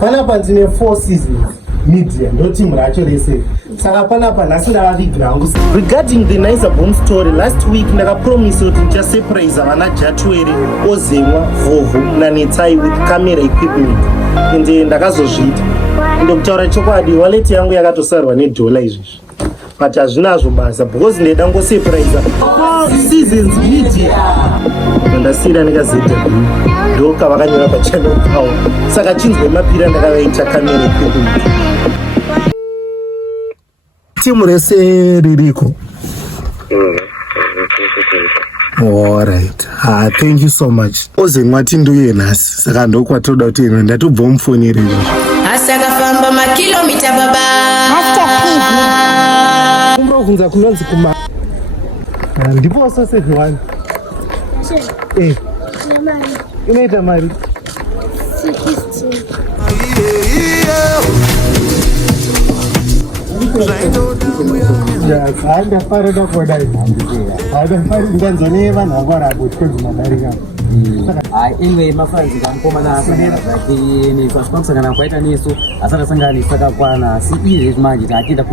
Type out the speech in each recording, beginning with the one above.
Panapa ndine 4 seasons media ndo team racho rese saka panapa nhasi ndavavigira hangu. Regarding the NaizaBoom story, last week ndakapromise kuti ndichasurprise vana Jatiwere Ozemwa Vhovho Netsai with camera equipment ende ndakazozviita. Ndokutaura chokwadi wallet yangu yakatosarwa nedola izvezvi but hazvinazvo basa because ndeda ngosurprise 4 seasons media ndasiyira nekaZW ndoka vakanyora pachannel pavo saka chinzwe mapira ndakavaita camera equipment. Timu rese ririko. Alright. Thank you so much. Ozemwa tinduye nhasi saka ndokwatoda kuti ino ndatobva mufonere izvo. Hasta kafamba makilomita baba. Hasta pivi. Kumrokunza kunonzi kuma. Ndipo sausage one. Inoita mari. 60. Handafarida kodai. Handafarida nzone vanhu vavarabo twenzi madarika. Anyway, mafanzi kamkomana asangana zvake pasangana kwaita nesu asakasangana nesakakwana asi izvezvi manje takuenda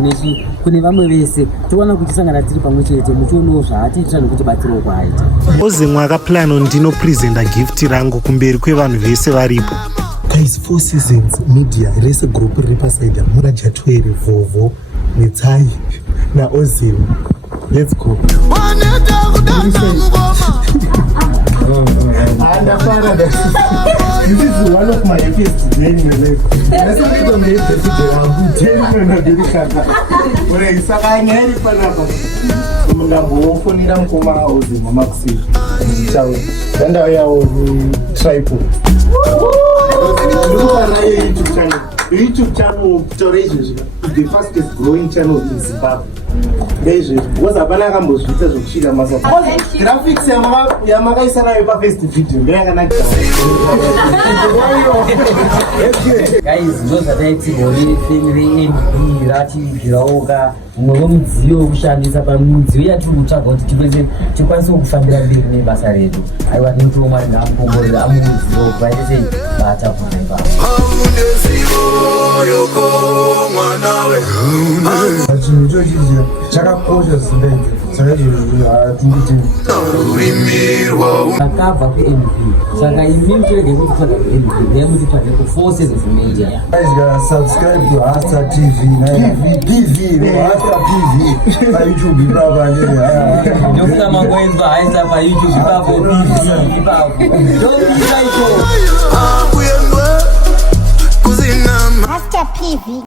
kune vamwe vese toona kuti sangana tiri pamwe chete muchionawo zvaatiitira nekuti batsiro kwaita. Ozemwa akaplano ndinopresenta gift rangu kumberi kwevanhu vese varipo. Guys, 4 seasons media rese group riri pasaida muna Jatiwere Vhovho Netsai naOzemwa. Let's go. This is one of my happiest days in my life. That's why I don't make the video. I'm telling you, I'm saka nyari panapa. Ndambofonera mukoma Ozemwa Maxi. Ciao. Ndanda yawo tripod. Look at my YouTube channel. The YouTube channel is the fastest growing channel in Zimbabwe. Because apana kambozvita zvokushira masa. Graphics yamakaisa nayo pa-first video ndeyakanaka. Guys, ndozvataiti gori thing reMB rativirauka mumwe wemudziyo wekushandisa pamudziyo yatiri kutsvaga kuti tipese tikwanise kufambira mberi nebasa redu. Aiwa tinotiwo mwari ngamukomborera amudziyo kuvaite sei bata pana ipapo. Chinhu ichochi chakakosha zvinenge akabva kuMB saka imi mutorege kutitsvaga kuMB uye mutitsvage ku4 seasons media. Guys, subscribe to Hasta TV, Hasta TV pa YouTube ipapo ndokuda mangoenzwa Hasta pa YouTube ipapo TV ipapo Hasta PV.